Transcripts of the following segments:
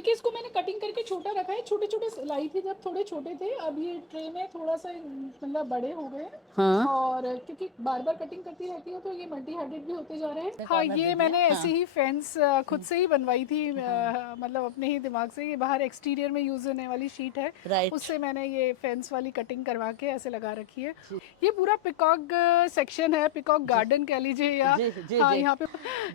देखिए इसको मैंने कटिंग करके छोटा रखा है, छोटे छोटे लाई थी जब थोड़े छोटे थे, अब ये ट्रे में थोड़ा सा मतलब बड़े हो गए हैं। हाँ। और क्योंकि बार बार कटिंग करती रहती हूँ तो ये मल्टी हेडेड भी होते जा रहे हैं। हाँ, कॉर्नर दे ये दिया। मैंने हाँ। ऐसे ही फेंस खुद से ही बनवाई थी, हाँ। मतलब अपने ही दिमाग से। ये बाहर एक्सटीरियर में यूज़ होने वाली शीट है, राइट। उससे मैंने ये फेंस वाली कटिंग करवा के ऐसे लगा रखी है। जी ये पूरा पिकॉक सेक्शन है, पिकॉक जी गार्डन कह लीजिए या जी जी हाँ जी यहाँ पे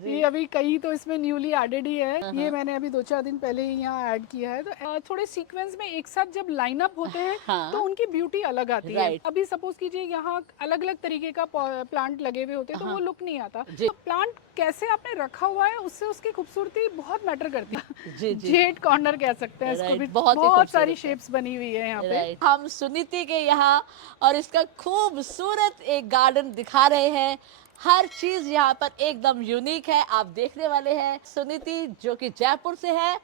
जी। ये अभी कई तो इसमें न्यूली एडेड ही है। हाँ ये हाँ मैंने अभी 2-4 दिन पहले ही यहाँ ऐड किया है। तो थोड़े सीक्वेंस में एक साथ जब लाइन अप होते हैं तो हाँ। उनकी ब्यूटी अलग आती है। राइट। अभी सपोज कीजिए यहाँ अलग अलग तरीके का प्लांट लगे हुए होते हैं तो वो हाँ। लुक नहीं आता। जी तो प्लांट कैसे आपने रखा हुआ है उससे उसकी खूबसूरती बहुत मैटर करती जी है। जी। जेड कॉर्नर कह सकते हैं इसको भी, राइट, बहुत ही बहुत सारी खूबसूरत है। शेप्स बनी हुई है यहाँ पे। राइट, हम सुनीति के यहाँ और इसका खूबसूरत एक गार्डन दिखा रहे हैं। हर चीज यहाँ पर एकदम यूनिक है, आप देखने वाले हैं। सुनीति जो कि जयपुर से है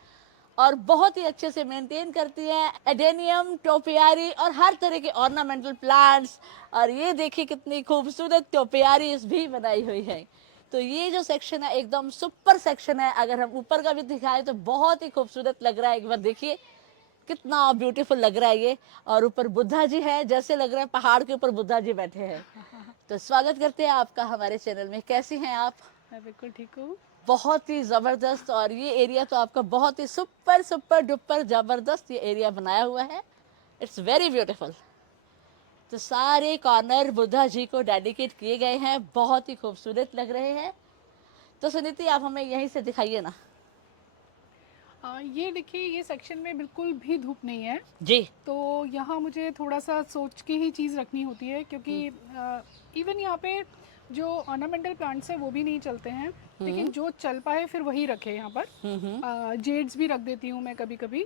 और बहुत ही अच्छे से मेंटेन करती है एडेनियम, टोपियारी और हर तरह के ऑर्नामेंटल प्लांट्स। और ये देखिए कितनी खूबसूरत टोपियारीज भी बनाई हुई है। तो ये जो सेक्शन है एकदम सुपर सेक्शन है। अगर हम ऊपर का भी दिखाएं तो बहुत ही खूबसूरत लग रहा है। एक बार देखिए कितना ब्यूटीफुल लग रहा है ये। और ऊपर बुद्धा जी है, जैसे लग रहा है पहाड़ के ऊपर बुद्धा जी बैठे हैं। तो स्वागत करते हैं आपका हमारे चैनल में। कैसी हैं आप? मैं बिल्कुल ठीक हूँ। बहुत ही जबरदस्त। और ये एरिया तो आपका बहुत ही सुपर सुपर डुपर जबरदस्त ये एरिया बनाया हुआ है। It's very beautiful. तो सारे कॉर्नर बुद्धा जी को डेडिकेट किए गए हैं, बहुत ही खूबसूरत लग रहे हैं। तो सुनीति आप हमें यहीं से दिखाइए ना। ये देखिए ये सेक्शन में बिल्कुल भी धूप नहीं है। जी। तो यहाँ मुझे थोड़ा सा सोच के ही चीज़ रखनी होती है क्योंकि इवन यहाँ पे जो ऑर्नामेंटल प्लांट्स हैं वो भी नहीं चलते हैं, लेकिन जो चल पाए फिर वही रखे यहाँ पर। जेड्स भी रख देती हूँ मैं कभी कभी।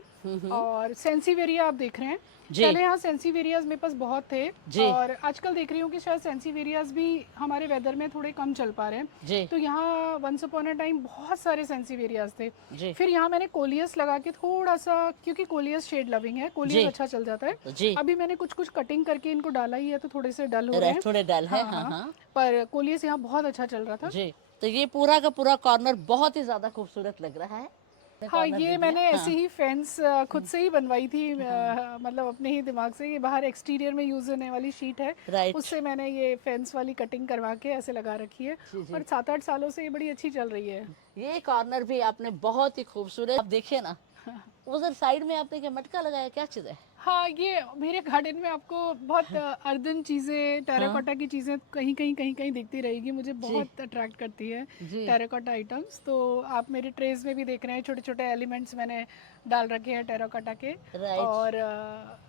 और सेंसीवेरिया आप देख रहे हैं, जी पहले यहाँ सेंसीवेरियाज मेरे पास बहुत थे। जी और आजकल देख रही हूँ कि शायद सेंसीवेरियाज भी हमारे वेदर में थोड़े कम चल पा रहे हैं। जी तो यहाँ वंस अपॉन अ टाइम बहुत सारे सेंसीवेरियाज थे। जी फिर यहाँ मैंने कोलियस लगा के थोड़ा सा, क्योंकि कोलियस शेड लविंग है, कोलियस जी अच्छा चल जाता है। जी। अभी मैंने कुछ कुछ कटिंग करके इनको डाला ही है तो थोड़े से डल हो रहे हैं। थोड़े डल है। हाँ हाँ हाँ, हाँ। पर कोलियस यहाँ बहुत अच्छा चल रहा था। जी। तो ये पूरा का पूरा कॉर्नर बहुत ही ज्यादा खूबसूरत लग रहा है। हाँ, कॉर्नर ये दे दिया। मैंने ऐसे हाँ। ही फेंस खुद से ही बनवाई थी, हाँ। मतलब अपने ही दिमाग से। ये बाहर एक्सटीरियर में यूज़ होने वाली शीट है, राइट। उससे मैंने ये फेंस वाली कटिंग करवा के ऐसे लगा रखी है। जी जी। और 7-8 सालों से ये बड़ी अच्छी चल रही है। ये कॉर्नर भी आपने बहुत ही खूबसूरत, आप देखिए ना उधर साइड में आपने क्या मटका लगाया, क्या चीज है? हाँ, ये मेरे गार्डन में आपको बहुत अर्दन चीज़ें, हाँ। टेराकोटा की चीज़ें कहीं कहीं दिखती रहेगी। मुझे जी बहुत अट्रैक्ट करती है जी। Terracotta items. तो आप मेरे ट्रेज में भी देख रहे हैं छोटे छोटे एलिमेंट्स मैंने डाल रखे हैं टेराकोटा के। राइट। और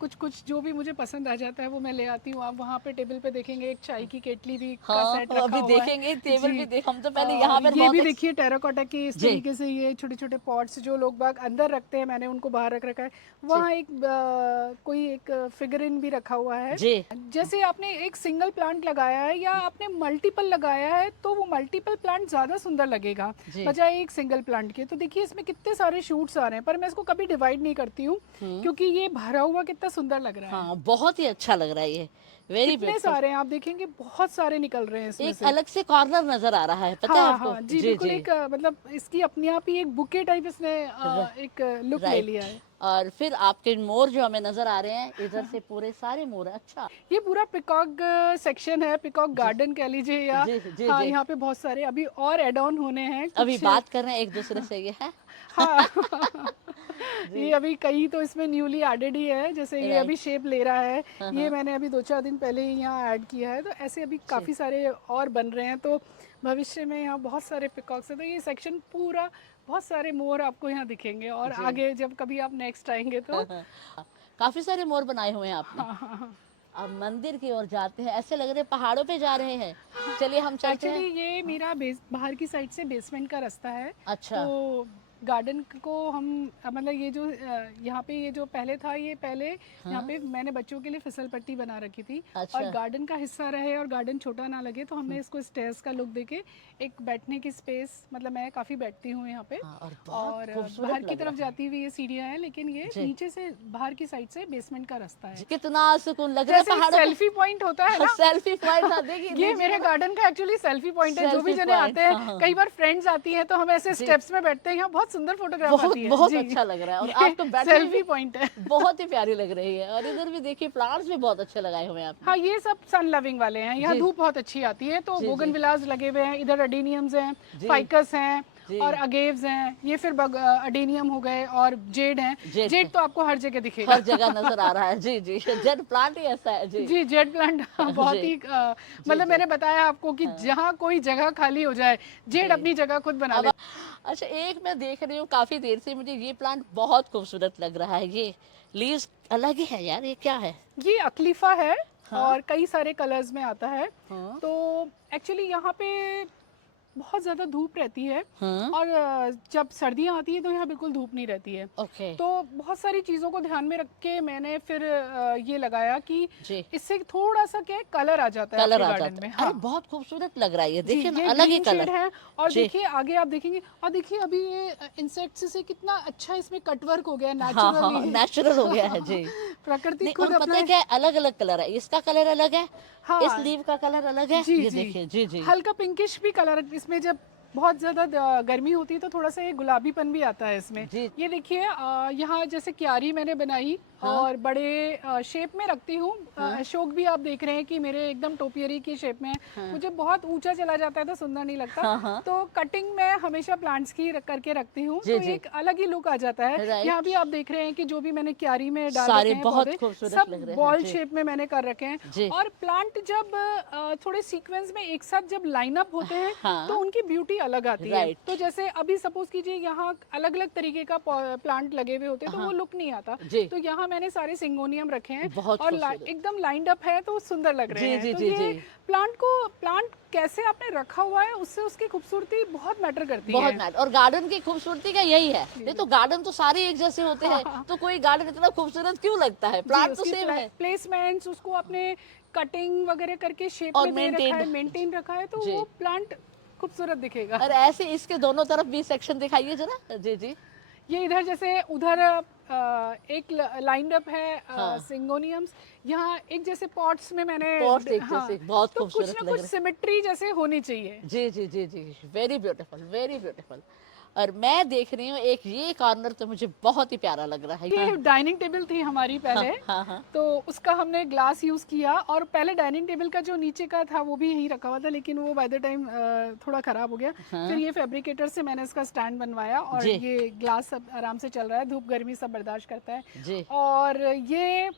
कुछ कुछ जो भी मुझे पसंद आ जाता है वो मैं ले आती हूँ। आप वहाँ पे टेबल पे देखेंगे एक चाय की केटली भी का हाँ, सेट रखा अभी हुआ है। देखेंगे टेबल भी जी। देख, हम तो पहले यहाँ और पर ये बहुत भी देखिए टेराकोटा के इस जी तरीके से ये छोटे छोटे पॉट्स जो लोग बाग अंदर रखते हैं, मैंने उनको बाहर रख रखा है। जी वहाँ एक कोई एक फिगरिन भी रखा हुआ है। जी जैसे आपने एक सिंगल प्लांट लगाया है या आपने मल्टीपल लगाया है तो वो मल्टीपल प्लांट ज़्यादा सुंदर लगेगा जी। बजाय एक सिंगल प्लांट के। तो देखिए इसमें कितने सारे शूट्स आ रहे हैं, पर मैं इसको कभी डिवाइड नहीं करती हूँ क्योंकि ये भरा हुआ कितना सुंदर लग रहा है। हाँ, बहुत ही अच्छा लग रहा है ये। वेरी कितने ब्यूटीफुल। सारे हैं, आप देखेंगे बहुत सारे निकल रहे हैं इसमें एक से। अलग से कॉर्नर नजर आ रहा है, पता है हाँ आपको? हाँ जी, जी बिल्कुल जी। एक मतलब इसकी अपने आप ही एक बुके टाइप इसने एक लुक ले लिया राइट। है। और फिर आपके मोर जो हमें नजर आ रहे हैं, इधर से पूरे सारे मोर हैं। अच्छा। ये पूरा पिकॉक सेक्शन है, पिकॉक जी गार्डन कह लीजिए या जी जी हाँ, जी। यहाँ पे बहुत सारे अभी और एड ऑन होने हैं अभी कुछ। बात कर रहे हैं एक दूसरे से, ये है। हाँ जी। ये अभी कई तो इसमें न्यूली एडेड ही है, जैसे ये अभी राइट। शेप ले रहा है। हाँ ये हाँ। मैंने अभी 2-4 दिन पहले ही यहाँ ऐड किया है। तो ऐसे अभी जी काफ़ी सारे और बन रहे हैं। तो भविष्य में यहाँ बहुत सारे पिकॉक्स हैं। तो ये सेक्शन पूरा बहुत सारे मोर आपको यहाँ दिखेंगे और जी। आगे जब कभी आप नेक्स्ट आएंगे तो। हाँ हाँ। काफी सारे मोर बनाए हुए हैं आपने। हाँ हाँ हाँ। अब मंदिर की ओर जाते हैं, ऐसे लग रहे हैं पहाड़ों पे जा रहे हैं। चलिए हम चलते एक्चुअली हैं। ये मेरा बाहर की साइड से बेसमेंट का रास्ता है। अच्छा। तो गार्डन को हम मतलब ये जो यहाँ पे ये जो पहले था, ये पहले यहाँ हाँ। पे मैंने बच्चों के लिए फिसल पट्टी बना रखी थी। और अच्छा। गार्डन का हिस्सा रहे और गार्डन छोटा ना लगे तो हमने इसको स्टेयर्स का लुक देके एक बैठने की स्पेस, मतलब मैं काफ़ी बैठती हूँ यहाँ पे। हाँ, और बहुत और खूबसूरत बाहर की लग तरफ रहा है। जाती हुई ये सीढ़ियाँ हैं, लेकिन ये जी नीचे से बाहर की साइड से बेसमेंट का रास्ता है। कितना सुकून लग रहा है जैसे एक पहाड़ों पे। सेल्फी पॉइंट होता है ना, सेल्फी पॉइंट, हाँ देखिए ये दीजिए मेरे ना। गार्डन का एक्चुअली सेल्फी पॉइंट है। जो भी सेल्फी जने पॉइंट, आते हैं, हाँ हाँ। कई बार फ्रेंड्स आती हैं तो हम ऐसे जी स्टेप्स में बैठते हैं। यहाँ बहुत बहुत सुंदर फोटोग्राफ आती है। बहुत जी। अच्छा लग रहा है। और ये आपको बैटरी सेल्फी भी पॉइंट है। बहुत ही प्यारी लग रही है। और इधर भी देखिए प्लांट्स भी बहुत अच्छे लगाए हुए हैं आपने। हाँ, ये सब सन लविंग वाले हैं, यहाँ जी धूप बहुत अच्छी आती है, तो जी जी बोगनविलास लगे हुए हैं, इधर अडेनियम्स हैं, जी फाइकस हैं जी और अगेव्स हैं, ये फिर अडेनियम हो गए और जेड हैं। जेड जेड तो आपको हर जगह दिखेगा। हर जगह नजर आ रहा है। जी जी जेड प्लांट ही ऐसा है। जी जी, जेड प्लांट बहुत जी ही जी मतलब जी मैंने बताया आपको कि जहाँ कोई जगह खाली हो जाए, जेड जी। अपनी जगह खुद बना अब ले। अच्छा, एक मैं देख रही हूँ काफी देर से, मुझे ये प्लांट बहुत खूबसूरत लग रहा है। ये लीव्स अलग ही है यार, ये क्या है? ये अक्लीफा है हाँ और कई सारे कलर्स में आता है। हाँ तो एक्चुअली यहाँ पे बहुत ज़्यादा धूप रहती है हाँ और जब सर्दियाँ आती है तो यहाँ बिल्कुल धूप नहीं रहती है। ओके तो बहुत सारी चीज़ों को ध्यान में रख के मैंने फिर ये लगाया कि जी। इससे थोड़ा सा क्या कलर आ जाता है कलर आपके आ गार्डन जाता में। है। हाँ अरे बहुत खूबसूरत लग रहा है ये, जी, देखिए ना, ये अलग ही ग्रीन कलर। शेड है और जी देखिए आगे आप देखेंगे और देखिए अभी ये इंसेक्ट्स से कितना अच्छा इसमें कटवर्क हो गया हाँ हाँ नेचुरली। नेचुरल हो गया है। जी प्रकृति नहीं, खुद और पता है अपना। क्या है, अलग अलग कलर है, इसका कलर अलग है, इस हाँ लीव का कलर अलग है। जी ये जी, देखिए। जी जी हल्का पिंकिश भी कलर इसमें, जब बहुत ज़्यादा गर्मी होती है तो थोड़ा सा ये गुलाबीपन भी आता है इसमें। जी ये देखिए यहाँ जैसे क्यारी मैंने बनाई हाँ और बड़े शेप में रखती हूँ। हाँ अशोक भी आप देख रहे हैं कि मेरे एकदम टोपियरी की शेप में है। हाँ मुझे बहुत ऊंचा चला जाता है तो सुंदर नहीं लगता। हाँ हाँ तो कटिंग मैं हमेशा प्लांट्स की करके रखती हूँ, जी तो जी एक अलग ही लुक आ जाता है। यहाँ राइट। भी आप देख रहे हैं कि जो भी मैंने क्यारी में डाल सारे रखे हैं बहुत पौधे, खूबसूरत सब लग रहे हैं। बॉल जी शेप में मैंने कर रखे हैं। जी और प्लांट जब थोड़े सीक्वेंस में एक साथ जब लाइन अप होते हैं तो हाँ उनकी ब्यूटी अलग आती है। राइट। तो जैसे अभी सपोज कीजिए यहाँ अलग अलग तरीके का प्लांट लगे हुए होते हैं तो हाँ वो लुक नहीं आता। जी तो यहाँ मैंने सारे सिंगोनियम रखे हैं बहुत और खूबसूरत। एकदम लाइंड अप है तो सुंदर लग रहे जी हैं। जी तो जी जी ये प्लांट कैसे आपने रखा हुआ है उससे उसकी खूबसूरती बहुत मैटर करती बहुत है। मैट। और गार्डन की खूबसूरती का यही है, नहीं तो गार्डन तो सारे एक जैसे होते हैं, तो कोई गार्डन इतना खूबसूरत क्यों लगता है? जी, प्लांट तो उसकी सेम है प्लेसमेंट्स, उसको आपने कटिंग वगैरह करके शेप और में दे रखा मेंटेन्ड। है, मेंटेन रखा है, तो जी वो प्लांट खूबसूरत दिखेगा। और ऐसे इसके दोनों तरफ भी सेक्शन दिखाइए जरा। जी जी ये इधर जैसे उधर एक लाइंड अप है हाँ सिंगोनियम्स, यहाँ एक जैसे पॉट्स में मैंने पॉट्स एक हाँ, जैसे बहुत तो कुछ खूबसूरत ना लग कुछ रहे सिमेट्री जैसे होनी चाहिए। हैं। जी जी जी जी वेरी ब्यूटीफुल वेरी ब्यूटीफुल। और मैं देख रही हूँ एक ये कॉर्नर तो मुझे बहुत ही प्यारा लग रहा है। ये हाँ डाइनिंग टेबल थी हमारी हाँ पहले, हाँ हाँ तो उसका हमने ग्लास यूज़ किया और पहले डाइनिंग टेबल का जो नीचे का था वो भी यहीं रखा हुआ था, लेकिन वो बाय द टाइम थोड़ा ख़राब हो गया। हाँ। फिर ये फैब्रिकेटर से मैंने इसका स्टैंड बनवाया और जी ये ग्लास सब आराम से चल रहा है, धूप गर्मी सब बर्दाश्त करता है। जी। और ये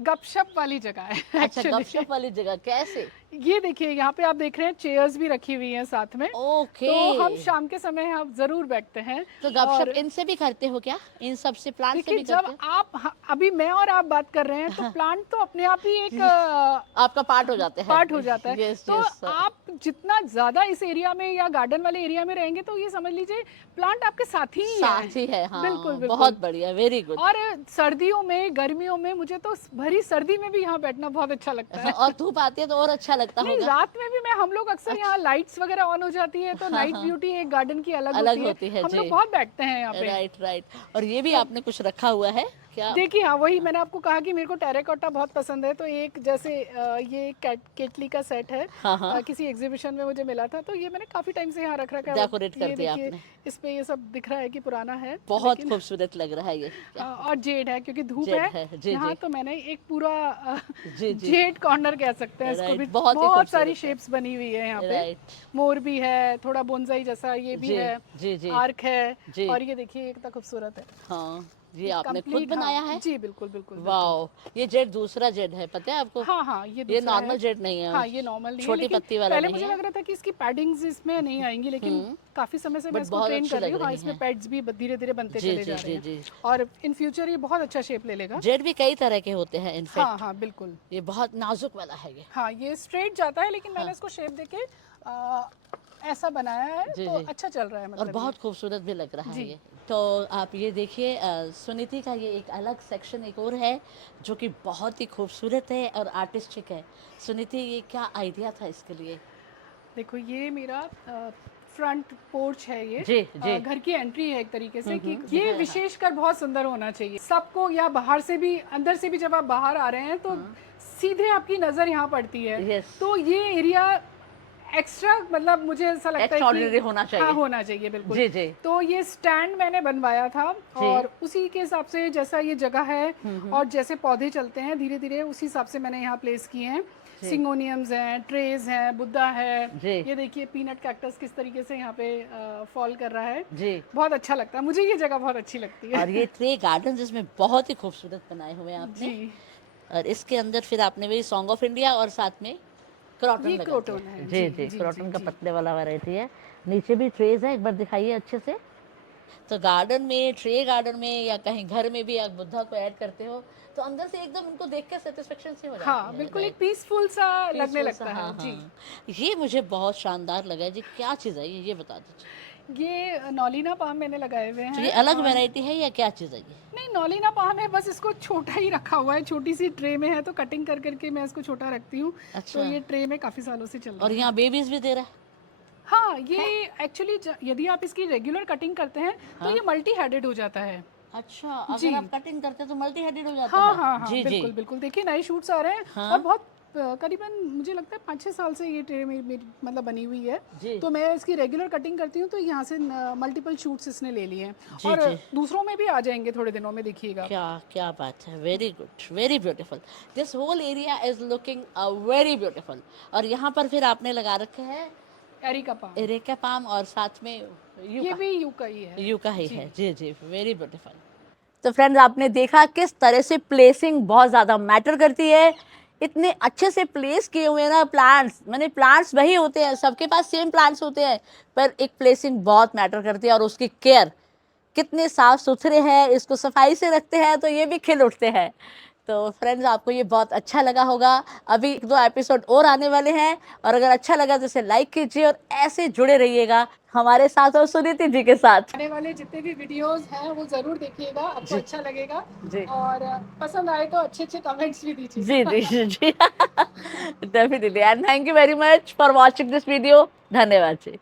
गपशप वाली जगह है अच्छा एक्चुअली। गपशप वाली जगह कैसे? ये देखिए यहाँ पे आप देख रहे हैं चेयर्स भी रखी हुई हैं साथ में, ओके तो हम शाम के समय यहाँ ज़रूर बैठते हैं। तो गपशप और इनसे भी करते हो क्या? इन सब से, प्लांट से देखिए भी जब करते हो? आप अभी मैं और आप बात कर रहे हैं तो प्लांट तो अपने आप ही एक आपका पार्ट हो जाते हैं। पार्ट हो जाता है। यस तो यस आप जितना ज्यादा इस एरिया में या गार्डन वाले एरिया में रहेंगे तो ये समझ लीजिए प्लांट आपके साथी ही है। साथ ही है। हाँ बिल्कुल बिल्कुल। बहुत बढ़िया वेरी गुड। और सर्दियों में गर्मियों में मुझे तो भरी सर्दी में भी यहाँ बैठना बहुत अच्छा लगता है। और धूप आती है तो और अच्छा लगता नहीं, होगा। रात में भी हम लोग अक्सर यहाँ लाइट्स वगैरह ऑन हो जाती है तो हाँ, नाइट हाँ। ब्यूटी एक गार्डन की अलग अलग होती होती है हम जी। लोग बहुत बैठते हैं यहाँ पे। Right right. और ये भी आपने कुछ रखा हुआ है क्या? देखिए हाँ, वही मैंने आपको कहा कि मेरे को टेराकोटा बहुत पसंद है, तो एक जैसे ये केटली का सेट है। हाँ हाँ किसी एग्जीबिशन में मुझे मिला था तो ये मैंने काफी टाइम से यहाँ रख रखा है। डेकोरेट कर ये दिया देखिए आपने। इस पे ये सब दिख रहा है कि पुराना है, बहुत लेकिन खूबसूरत लग रहा है ये। और जेड है क्योंकि धूप जेड है है जी यहाँ, जी तो मैंने एक पूरा जी जी जेड कॉर्नर कह सकते हैं इसको भी। राइट। बहुत ही बहुत सारी खूबसूरत है। शेप्स बनी हुई है यहाँ पे। राइट मोर भी है, थोड़ा बोनसाई जैसा ये भी जी है, जी जी आर्क है। जी। और ये देखिए कितना खूबसूरत है। हाँ ये आपने खुद कंप्लीट बनाया है? जी बिल्कुल बिल्कुल। वाओ ये जेड दूसरा जेड है, पता है आपको? हाँ हाँ, ये ये दूसरा नॉर्मल है। जेड नहीं है। हाँ ये नॉर्मल नहीं है, छोटी लेकिन पत्ती वाला पहले नहीं मुझे है। लग रहा था कि इसकी पैडिंग्स इसमें नहीं आएंगी, लेकिन काफी समय से मैं बट इसको बहुत ट्रेन अच्छी कर रही लग हूँ। हाँ रही इसमें हैं। पैड्स भी धीरे धीरे बनते जी चले जी जा रहे जी हैं जी। और इन फ्यूचर ये बहुत अच्छा शेप ले लेगा। जेड भी कई तरह के होते हैं इनफैक्ट। हाँ हाँ बिल्कुल। ये बहुत नाजुक वाला है ये। हाँ ये स्ट्रेट जाता है, लेकिन मैंने इसको शेप देके ऐसा बनाया है जी तो जी। अच्छा चल रहा है और मतलब। बहुत खूबसूरत भी लग रहा है जी। ये। तो आप ये देखिए सुनीति का ये एक अलग सेक्शन एक और है जो कि बहुत ही खूबसूरत है और आर्टिस्टिक है। सुनीति ये क्या आइडिया था इसके लिए? देखो ये मेरा फ्रंट पोर्च है, ये जी जी घर की एंट्री है एक तरीके से कि ये दिखाया। विशेषकर बहुत सुंदर होना चाहिए सबको, या बाहर से भी अंदर से भी जब आप बाहर आ रहे हैं तो सीधे आपकी नज़र यहाँ पड़ती है। यस तो ये एरिया एक्स्ट्रा मतलब मुझे ऐसा लगता है Extraordinary कि होना चाहिए। हाँ होना चाहिए बिल्कुल। जी जी। तो ये स्टैंड मैंने बनवाया था और उसी के हिसाब से जैसा ये जगह है और जैसे पौधे चलते हैं धीरे धीरे उसी हिसाब से मैंने यहाँ प्लेस किए हैं। सिंगोनियम्स हैं, ट्रेज हैं, बुद्धा है, जी। ये देखिए पीनट कैक्टस किस तरीके से यहाँ पे फॉल कर रहा है। जी। बहुत अच्छा लगता है मुझे, ये जगह बहुत अच्छी लगती है। और ये ट्रे गार्डन जिसमें बहुत ही खूबसूरत बनाए हुए हैं आपने। जी और इसके अंदर फिर आपने वही सॉन्ग ऑफ इंडिया और साथ में क्रोटन ये लगा क्रोटन दिया। है। जी जी जी, जी क्रोटन का जी। पतले वाला वैरायटी है। नीचे भी ट्रेज है, एक बार दिखाइए अच्छे से। तो गार्डन में, ट्रे गार्डन में या कहीं घर में भी आप बुद्धा को ऐड करते हो तो अंदर से एकदम उनको देख के सेटिस्फेक्शन से हो जाती हाँ है। बिल्कुल, राइट, एक पीसफुल सा लगने पीसफुल सा। लगता हाँ है। जी हाँ, ये मुझे बहुत शानदार लगा है जी। क्या चीज़ है ये बता दीजिए। ये नॉलिना पाम मैंने लगाए हुए तो ये हैं अलग और वैरायटी है या क्या चीज़ है ये? नहीं नॉलिना पाम है, बस इसको छोटा ही रखा हुआ है, छोटी सी ट्रे में है तो कटिंग कर करके मैं इसको छोटा रखती हूँ। अच्छा। तो ये ट्रे में काफ़ी सालों से चल रहा और है। यहाँ बेबीज भी दे रहा है। हाँ ये एक्चुअली यदि आप इसकी रेगुलर कटिंग करते हैं तो ये मल्टी हेडेड हो जाता है। अच्छा, अगर जी। आप कटिंग करते हैं तो मल्टी हेडेड हो जाता हाँ है। हाँ हाँ जी जी। बिल्कुल बिल्कुल, देखिए नए शूट्स आ रहे हैं हाँ। और बहुत करीबन मुझे लगता है 5-6 साल से ये ट्रे मेरी मतलब बनी हुई है। जी। तो मैं इसकी रेगुलर कटिंग करती हूँ तो यहाँ से मल्टीपल शूट्स इसने ले लिए हैं जी, और जी। दूसरों में भी आ जाएंगे थोड़े दिनों में, देखिएगा। क्या क्या बात है, very good, very beautiful. This whole area is looking very beautiful. और यहाँ पर फिर आपने लगा रखे हैं एरिका पाम, एरेका पाम और साथ में ये यूका। भी यूका ही है। यूका ही जी। है। जी जी, वेरी ब्यूटीफुल। तो फ्रेंड्स, आपने देखा किस तरह से प्लेसिंग बहुत ज़्यादा मैटर करती है। इतने अच्छे से प्लेस किए हुए हैं ना प्लांट्स, मैंने प्लांट्स वही होते हैं, सबके पास सेम प्लांट्स होते हैं, पर एक प्लेसिंग बहुत मैटर करती है। और उसकी केयर कितने साफ सुथरे हैं, इसको सफाई से रखते हैं तो ये भी खिल उठते हैं। तो फ्रेंड्स, आपको ये बहुत अच्छा लगा होगा। अभी 1-2 एपिसोड और आने वाले हैं और अगर अच्छा लगा तो इसे लाइक कीजिए और ऐसे जुड़े रहिएगा हमारे साथ और सुनीति जी के साथ। आने वाले जितने भी वीडियोस हैं वो ज़रूर देखिएगा, आपको अच्छा लगेगा जी और पसंद आए तो अच्छे अच्छे कमेंट्स भी जी दीजिएगा। जी जी। Definitely, and thank you very much for watching this video. धन्यवाद जी।